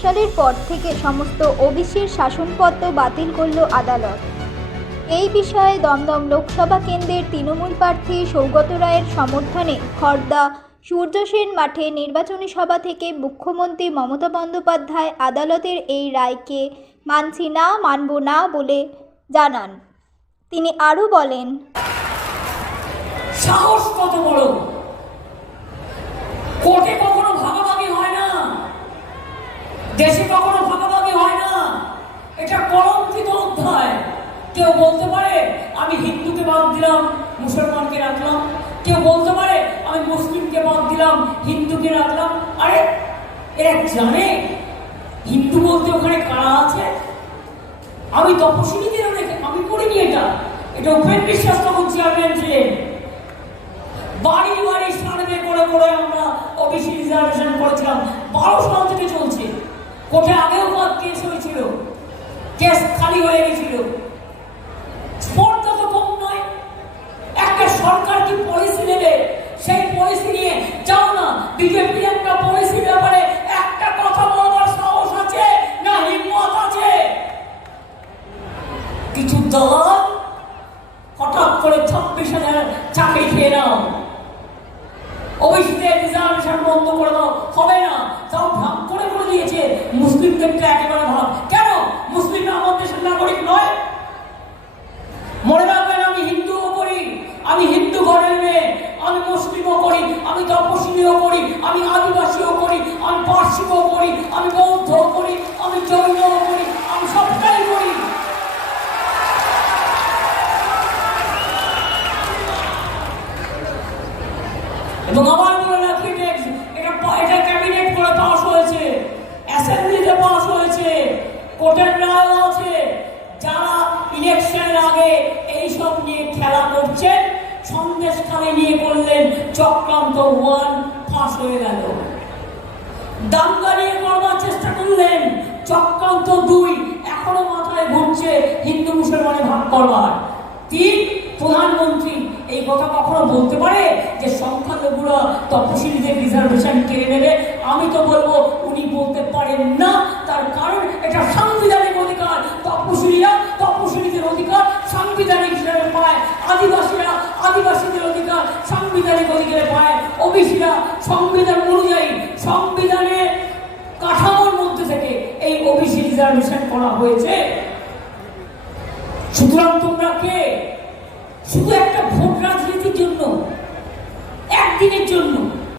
সালের পর থেকে সমস্ত ওবিসির শাসনপত্র বাতিল করল আদালত। এই বিষয়ে দমদম লোকসভা কেন্দ্রের তৃণমূল প্রার্থী সৌগত রায়ের সমর্থনে খর্দা সূর্যসেন মাঠে নির্বাচনী সভা থেকে মুখ্যমন্ত্রী মমতা বন্দ্যোপাধ্যায় আদালতের এই রায়কে মানছি না, মানব না বলে জানান। তিনি আরও বলেন, সাহস কত বড়? হয় না দেশে কখনো ভাগাভাগি হয় না। এটা কলঙ্কিত অধ্যায়। কেউ বলতে পারে, আমি হিন্দুকে বাদ দিলাম, মুসলমানকে রাখলাম। কেউ বলতে পারে, আমি মুসলিমকে বাদ দিলাম, হিন্দুকে রাখলাম। আরে, এরা জানে? হিন্দু বলতে ওখানে কারা আছে? আমি তপশিলীদের অনেক, আমি করিনি এটা। এটা উপেন বিশ্বাস তখন চেয়ারম্যান ছিলেন। বাড়ি বাড়ি সার্ভে করে করে আমরা ওবিসি রিজার্ভেশন করেছিলাম। বারো সাল থেকে চলছে কোর্টে আগেও বাদ কেস হয়েছিল। কেস খালি হয়ে গেছিল। স্পর্ধা তো কম নয়, একটা সরকার কি পলিসি নেবে? সেই পলিসি নিয়ে যাও না। বিজেপি একটা পলিসির ব্যাপারে একটা কথা বলবার সাহস আছে না হিম্মত আছে? কিছু দল হঠাৎ করে ছাব্বিশ হাজার চাকরি খেয়ে নাও। ওবিসিদের রিজার্ভেশন বন্ধ করে দাও। হবে না। মুসলিমদেরকে একেবারে ভাগ কেন? মুসলিমরা আমার দেশের নাগরিক নয়। মনে রাখবেন, আমি হিন্দুও করি, আমি হিন্দু ঘরের মেয়ে, আমি মুসলিমও করি, আমি তপশিলীও করি, আমি আদিবাসীও করি, আমি পার্সিকও করি, আমি বৌদ্ধও করি, আমি জৈনও করি, আমি সবটাই করি। এবং আমার বলে রাখি যে এটা পা- এটা ক্যাবিনেট করে পাস হয়েছে অ্যাসেম্বলিতে পাস হয়েছে কোর্টের রায় আছে যারা ইলেকশনের আগে এই সব নিয়ে খেলা করছেন। সন্দেশখানে নিয়ে করলেন চক্রান্ত ওয়ান ফাঁস হয়ে গেল। দাঙ্গা নিয়ে করবার চেষ্টা করলেন। চক্রান্ত দুই এখনও মাথায় ঘুরছে হিন্দু মুসলমানে ভাগ করবার। তিন, প্রধানমন্ত্রী, এই কথা কখনো বলতে পারে যে সংখ্যালঘুরা তপশিলীদের রিজার্ভেশন কেড়ে নেবে? আমি তো বলব, উনি বলতে পারেন না। তার কারণ, এটা সাংবিধানিক অধিকার। তপশিলীরা তপশিলীদের অধিকার সাংবিধানিক হিসাবে পায়, আদিবাসীরা আদিবাসীদের অধিকার সাংবিধানিক অধিকারে পায়। ওবিসিরা সংবিধান অনুযায়ী সংবিধানের কাঠামোর মধ্যে থেকে এই ওবিসি রিজার্ভেশন করা হয়েছে। সুতরাং তোমরা কে? শুধু একটা ভোট রাজনীতির জন্য, একদিনের জন্য।